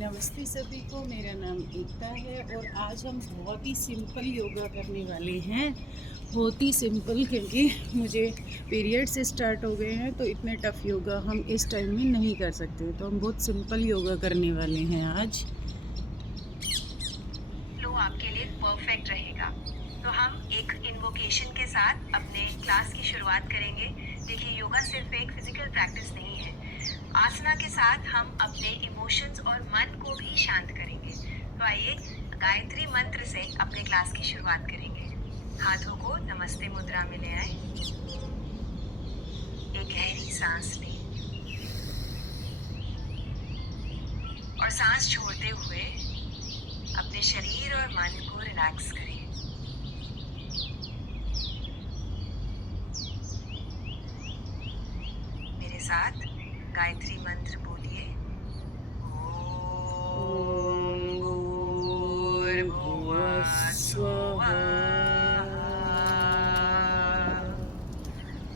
नमस्ते सभी को। मेरा नाम एकता है और आज हम बहुत ही सिंपल योगा करने वाले हैं। बहुत ही सिंपल, क्योंकि मुझे पीरियड से स्टार्ट हो गए हैं तो इतने टफ़ योगा हम इस टाइम में नहीं कर सकते। तो हम बहुत सिंपल योगा करने वाले हैं आज। फ्लो आपके लिए परफेक्ट रहेगा। तो हम एक इन्वोकेशन के साथ अपने क्लास की शुरुआत करेंगे। देखिए, योगा सिर्फ एक फिजिकल प्रैक्टिस नहीं है। आसना के साथ हम अपने इमोशंस और मन को भी शांत करेंगे। तो आइए गायत्री मंत्र से अपने क्लास की शुरुआत करेंगे। हाथों को नमस्ते मुद्रा में ले आए। एक गहरी सांस लें और सांस छोड़ते हुए अपने शरीर और मन को रिलैक्स करें। मेरे साथ गायत्री मंत्र बोलिए। ओम भूर्भुवः भूर्भुवस्वः स्वः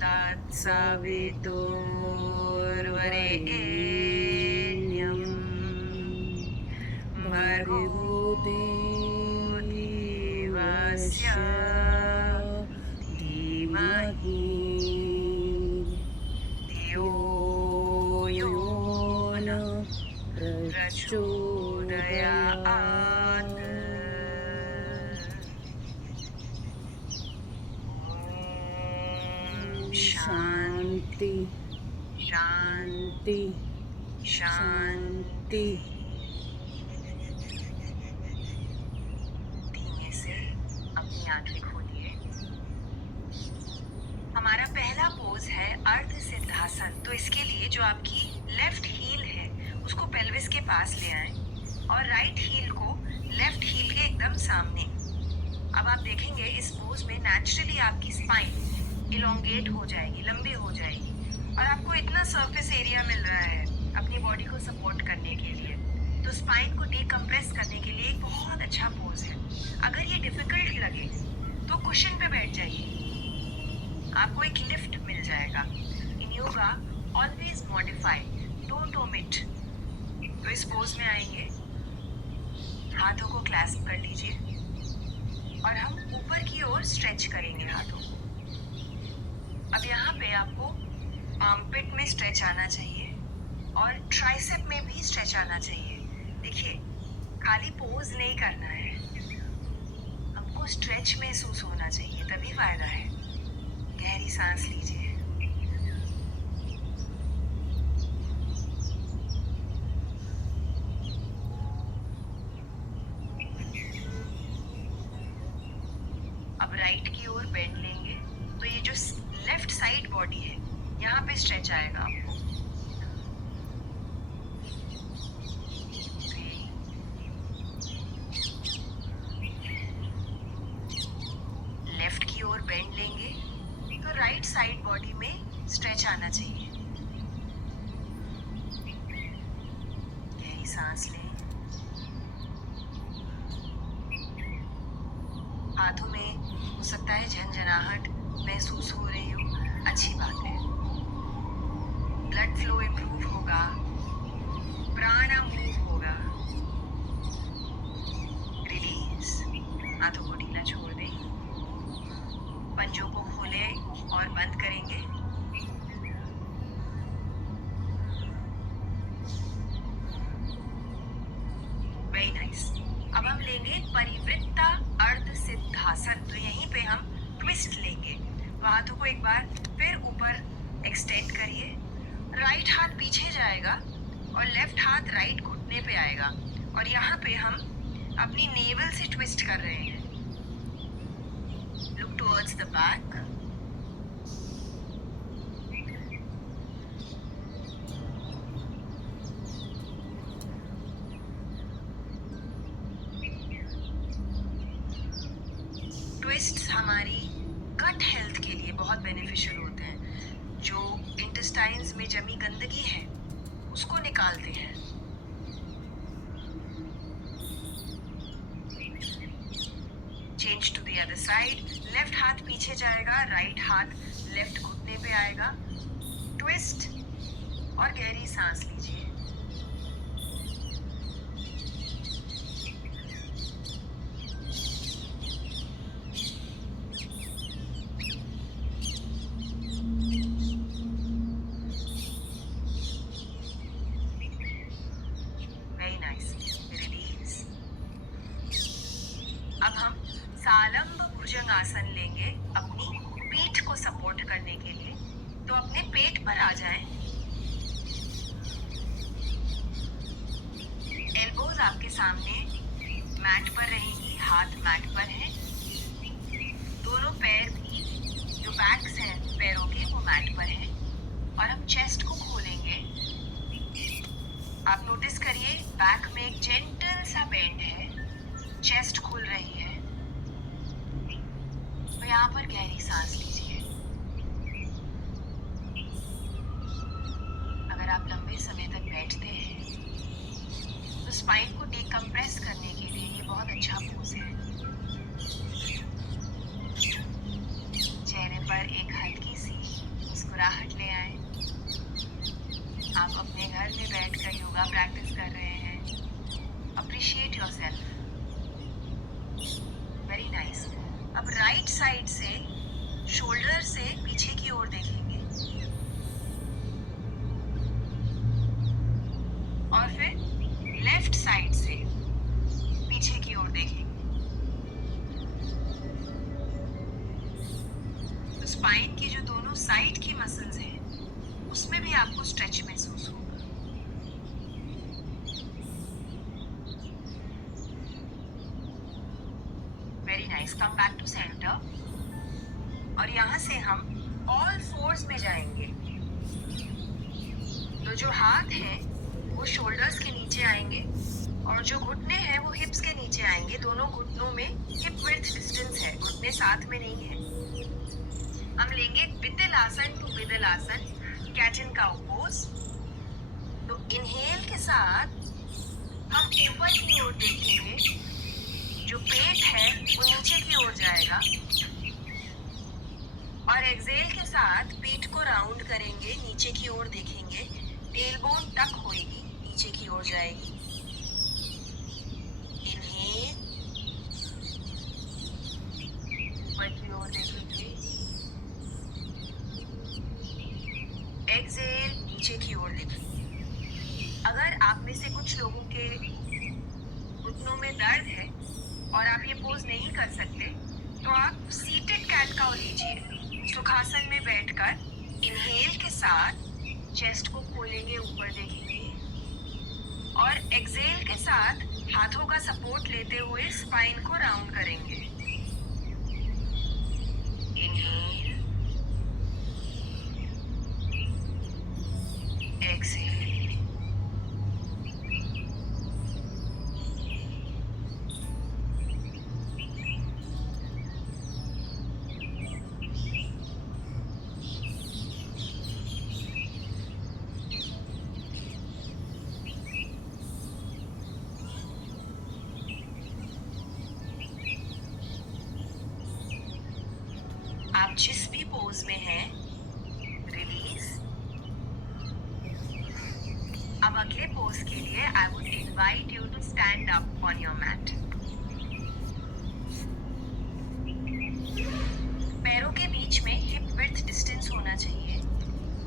तत्सवितुर्वरेण्यं भर्गो भर्गो देवस्य देवस्य धीमहि धीमहि धियो यो यो न नः प्रचोदयात्। प्रचोदयात्। ॐ शांति शान्ति शांति शान्ति शांति। शान्ति। धीमे से अपनी आंखें खोलिए। हमारा पहला पोज है अर्ध सिद्धासन। तो इसके लिए जो आपकी लेफ्ट हील है उसको पेल्विस के पास ले आएं और राइट हील को लेफ्ट हील के एकदम सामने। अब आप देखेंगे इस पोज में नेचुरली आपकी स्पाइन इलोंगेट हो जाएगी, लंबी हो जाएगी और आपको इतना सरफेस एरिया मिल रहा है अपनी बॉडी को सपोर्ट करने के लिए। तो स्पाइन को डीकम्प्रेस करने के लिए एक बहुत अच्छा पोज है। अगर ये डिफिकल्ट लगे तो कुशन पे बैठ जाइए, आपको एक लिफ्ट मिल जाएगा। In yoga always modify, don't omit. तो इस पोज में आएंगे, हाथों को क्लैस्प कर लीजिए और हम ऊपर की ओर स्ट्रेच करेंगे हाथों को। अब यहाँ पे आपको आर्मपिट में स्ट्रेच आना चाहिए और ट्राइसेप में भी स्ट्रेच आना चाहिए। देखिए, खाली पोज नहीं करना है, हमको स्ट्रेच महसूस होना चाहिए, तभी फायदा है। गहरी सांस लीजिए। अब राइट की ओर बेंड लेंगे तो ये जो लेफ्ट साइड बॉडी है यहाँ पे स्ट्रेच आएगा आपको। 3 लेफ्ट की ओर बेंड लेंगे तो राइट साइड बॉडी में स्ट्रेच आना चाहिए। गहरी सांस लें। हाथों में हो सकता है झंझनाहट महसूस हो रही हो, अच्छी बात है। ब्लड फ्लो इंप्रूव होगा, प्राण मूव होगा। रिलीज। हाथों को ढीला छोड़ दें, पंजों को खोले और बंद करेंगे। Very nice. अब हम लेंगे परिवृत्ता अर्ध सिद्धासन। तो यहीं पे हम ट्विस्ट लेंगे। तो हाथों को एक बार फिर ऊपर एक्सटेंड करिए। राइट हाथ पीछे जाएगा और लेफ्ट हाथ राइट घुटने पे आएगा और यहाँ पे हम अपनी नेवल से ट्विस्ट कर रहे हैं। Look towards the back. Twists हमारी गट हेल्थ के लिए बहुत बेनिफिशियल होते हैं। जो इंटेस्टाइन्स में जमी गंदगी है उसको निकालते हैं। Change to the other side. Left हाथ पीछे जाएगा, राइट हाथ लेफ्ट घुटने पे आएगा। ट्विस्ट और गहरी सांस लीजिए। भुजंग आसन लेंगे अपनी पीठ को सपोर्ट करने के लिए। तो अपने पेट पर आ जाएं। एल्बोज आपके सामने मैट पर रहेंगी, हाथ मैट पर हैं। दोनों पैर भी जो बैक्स हैं पैरों के वो मैट पर हैं। और हम चेस्ट को खोलेंगे। आप नोटिस करिए बैक में एक जेंटल सा बेंड है, चेस्ट खुल रही है। तो यहाँ पर गहरी सांस लीजिए। अगर आप लंबे समय तक बैठते हैं तो स्पाइन को डिकम्प्रेस करने के लिए ये बहुत अच्छा पोज है। चेहरे पर एक हल्की सी मुस्कुराहट ले आए। आप अपने घर में बैठकर योगा प्रैक्टिस कर रहे हैं। Appreciate yourself. Very nice. अब राइट साइड से शोल्डर से पीछे की ओर देखेंगे और फिर लेफ्ट साइड से पीछे की ओर देखेंगे। तो स्पाइन की जो दोनों साइड की मसल्स हैं उसमें भी आपको स्ट्रेच महसूस होगा। Very nice. Come back to centre. और यहाँ से हम ऑल फोर्स में जाएंगे। तो जो हाथ हैं वो शोल्डर्स के नीचे आएंगे और जो घुटने हैं वो हिप्स के नीचे आएंगे। दोनों घुटनों में हिप विड्थ डिस्टेंस है, घुटने साथ में नहीं है। हम लेंगे वितल आसन टू वितल आसन, कैट एंड काउ पोज। तो इनहेल के साथ हम ऊपर की ओर देखेंगे। जो पेट है वो नीचे की ओर जाएगा। और एक्सहेल के साथ पीठ को राउंड करेंगे, नीचे की ओर देखेंगे। टेलबोन टक होएगी, नीचे की ओर जाएगी। इनहेल, ऊपर की ओर देखेंगे। एक्सहेल, नीचे की ओर देखेंगे। अगर आप में से कुछ लोगों के घुटनों में दर्द है और आप ये पोज नहीं कर सकते तो आप सीटेड कैट काउ लीजिए। सुखासन में बैठकर इनहेल के साथ चेस्ट को खोलेंगे, ऊपर देखेंगे और एक्सहेल के साथ हाथों का सपोर्ट लेते हुए स्पाइन को राउंड करेंगे। Inhale, exhale. आप जिस भी पोज में हैं, रिलीज। अब अगले पोज के लिए I would invite you to stand up on your mat. पैरों के बीच में हिप विड्थ डिस्टेंस होना चाहिए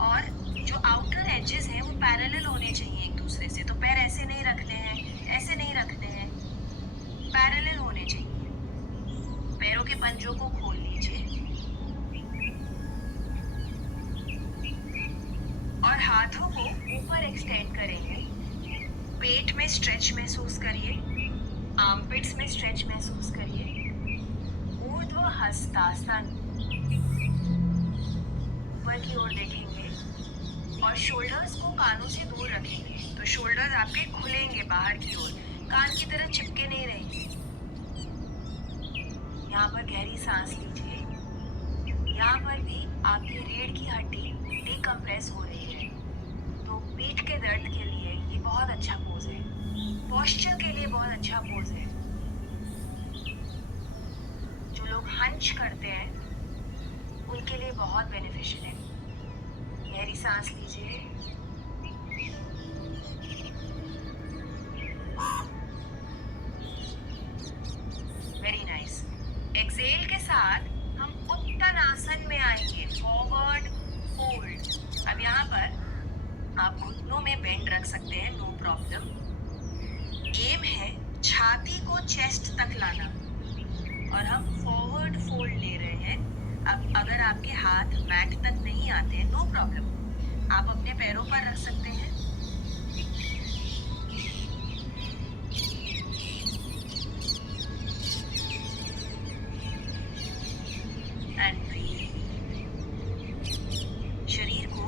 और जो आउटर एजेस हैं वो पैरेलल होने चाहिए एक दूसरे से। तो पैर ऐसे नहीं रखने हैं, ऐसे नहीं रखने हैं, पैरेलल होने चाहिए। पैरों के पंजों को खोल लीजिए और हाथों को ऊपर एक्सटेंड करेंगे। पेट में स्ट्रेच महसूस करिए, आर्मपिट्स में स्ट्रेच महसूस करिए। ऊर्ध्व हस्तासन, ऊपर की ओर देखेंगे और शोल्डर्स को कानों से दूर रखेंगे। तो शोल्डर्स आपके खुलेंगे बाहर की ओर, कान की तरह चिपके नहीं रहेंगे। यहाँ पर गहरी सांस लीजिए। यहाँ पर भी आपकी रीढ़ की हड्डी डिकम्प्रेस हो रही है। तो पीठ के दर्द के लिए ये बहुत अच्छा पोज है, पोस्चर के लिए बहुत अच्छा पोज है। जो लोग हंच करते हैं उनके लिए बहुत बेनिफिशियल है। गहरी सांस लीजिए। Very nice. एक्सहेल के साथ हम उत्तनासन में आएंगे, फॉरवर्ड फोल्ड। अब यहाँ पर आप घुटनों में बेंड रख सकते हैं, नो प्रॉब्लम। एम है छाती को चेस्ट तक लाना। और हम फॉरवर्ड फोल्ड ले रहे हैं। अब अगर आपके हाथ मैट तक नहीं आते हैं, नो प्रॉब्लम, आप अपने पैरों पर रख सकते हैं। And breathe. शरीर को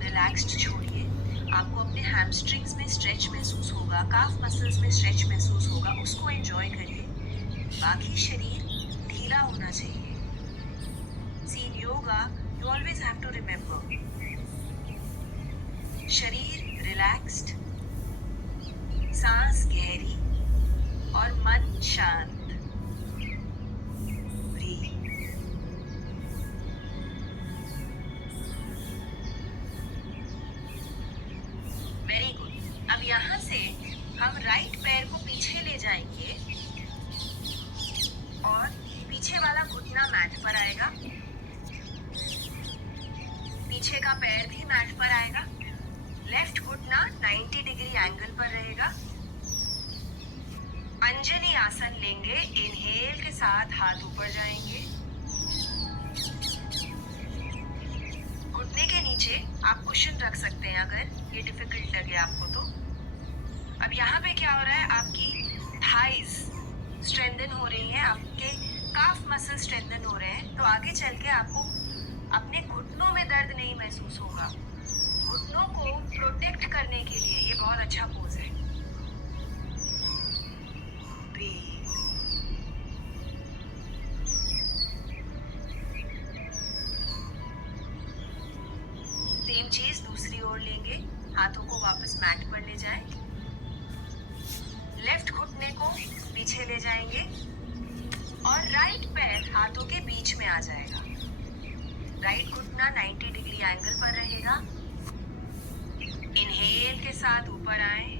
रिलैक्स्ड छोड़िए। आपको अपने हैमस्ट्रिंग्स में स्ट्रेच महसूस होगा, काफ मसल्स में स्ट्रेच महसूस होगा, उसको एंजॉय करिए। बाकी शरीर ढीला होना चाहिए। See, in yoga, you always have to remember, शरीर रिलैक्स्ड, सांस गहरी और मन शांत। ब्रीथ। Very good. अब यहाँ से हम राइट पैर को पीछे ले जाएंगे और पीछे वाला घुटना मैट पर आएगा, पीछे का पैर भी मैट पर आएगा। लेफ्ट घुटना 90 डिग्री एंगल पर रहेगा। अंजलि आसन लेंगे। इनहेल के साथ हाथ ऊपर जाएंगे। घुटने के नीचे आप कुशन रख सकते हैं अगर ये डिफिकल्ट लगे आपको तो। अब यहाँ पे क्या हो रहा है, आपकी थाइज स्ट्रेंथन हो रही है, आपके काफ मसल स्ट्रेंथन हो रहे हैं। तो आगे चल के आपको अपने घुटनों में दर्द नहीं महसूस होगा। घुटनों को प्रोटेक्ट करने के लिए ये बहुत अच्छा पोज है। ब्रीथ। सेम चीज दूसरी ओर लेंगे। हाथों को वापस मैट पर ले जाएं। लेफ्ट घुटने को पीछे ले जाएंगे और राइट पैर हाथों के बीच में आ जाएगा। राइट घुटना 90 डिग्री एंगल पर रहेगा। इनहेल के साथ ऊपर आए,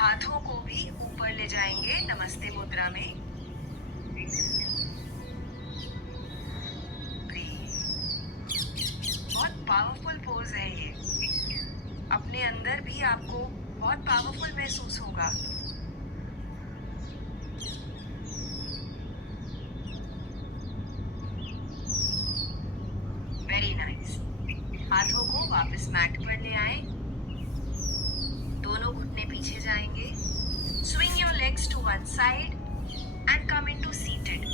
हाथों को भी ऊपर ले जाएंगे नमस्ते मुद्रा में। बहुत पावरफुल पोज है ये। अपने अंदर भी आपको बहुत पावरफुल महसूस होगा। Very nice. हाथों को वापस मैट पर ले आए। दोनों घुटने पीछे जाएंगे। Swing your legs to one side and come into seated.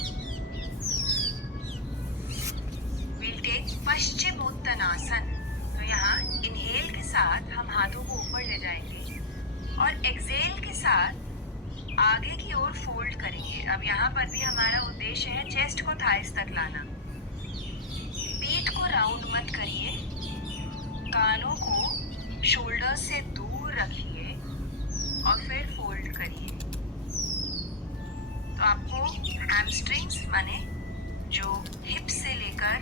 Will take paschimottanasana. तो यहाँ इनहेल के साथ हम हाथों को ऊपर ले जाएंगे और एक्सहेल के साथ आगे की ओर फोल्ड करेंगे। अब यहाँ पर भी हमारा उद्देश्य है चेस्ट को थाइस तक लाना। पीठ को राउंड मत करिए, कानों को शोल्डर से दूर रखिए और फिर फोल्ड करिए। तो आपको हैमस्ट्रिंग्स माने जो हिप से लेकर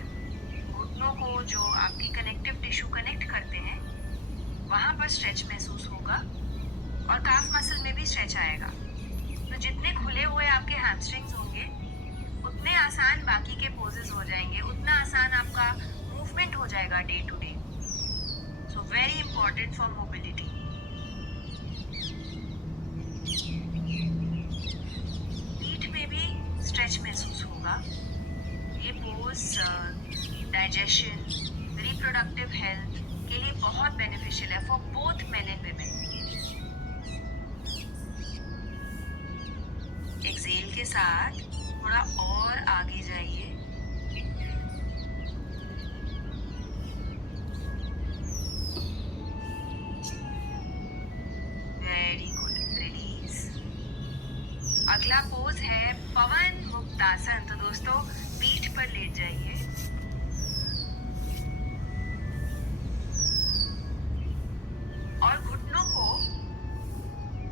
घुटनों को, जो आपकी कनेक्टिव टिश्यू कनेक्ट करते हैं, वहां पर स्ट्रेच महसूस होगा और काफ मसल में भी स्ट्रेच आएगा। तो जितने खुले हुए आपके हैमस्ट्रिंग्स होंगे उतने आसान बाकी के पोजेस हो जाएंगे, उतना आसान आपका मूवमेंट हो जाएगा day to day. So very important for mobility. पीठ में भी स्ट्रेच महसूस होगा। ये पोज डाइजेशन, रिप्रोडक्टिव हेल्थ के लिए बहुत बेनिफिशियल है for both men and women. Exhale के साथ थोड़ा और आगे जाइए। Very good. रिलीज। अगला पोज है पवन मुक्तासन। तो दोस्तों पीठ पर लेट जाइए। और घुटनों को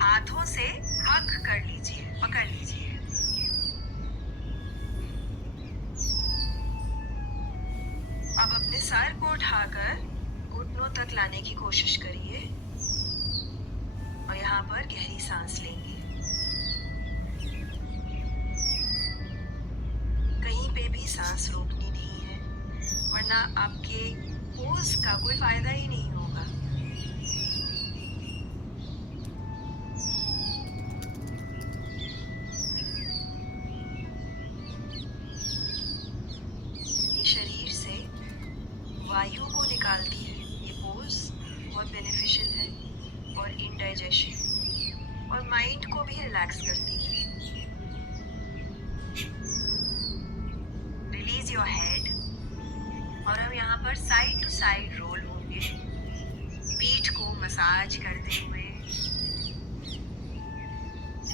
हाथों से हग कर लीजिए, पकड़ लीजिए। अब अपने सर को उठाकर घुटनों तक लाने की कोशिश करिए और यहाँ पर गहरी सांस लेंगे। कहीं पे भी सांस रोकनी नहीं है, वरना आपके पोज का कोई फायदा ही नहीं होगा। निकालती है। ये पोज बहुत बेनिफिशियल है और इंडाइजेशन और माइंड को भी रिलैक्स करती है। रिलीज योर हेड और हम यहाँ पर साइड टू साइड रोल होंगे, पीठ को मसाज करते हुए।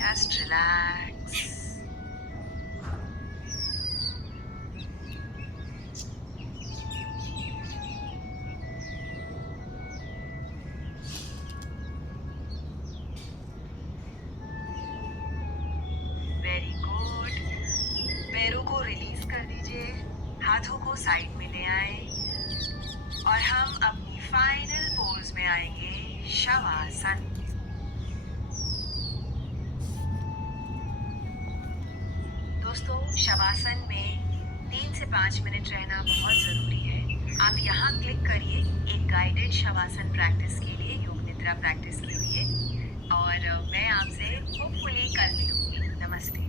Just relax. Very good. पैरों को रिलीज कर दीजिए, हाथों को साइड में ले आए और हम अपनी फाइनल पोज में आएंगे, शवासन। दोस्तों, शवासन में 3 से 5 मिनट रहना बहुत ज़रूरी है। आप यहाँ क्लिक करिए एक गाइडेड शवासन प्रैक्टिस के लिए, योग निद्रा प्रैक्टिस के लिए, और मैं आपसे होपफुली कल मिलूंगी। नमस्ते।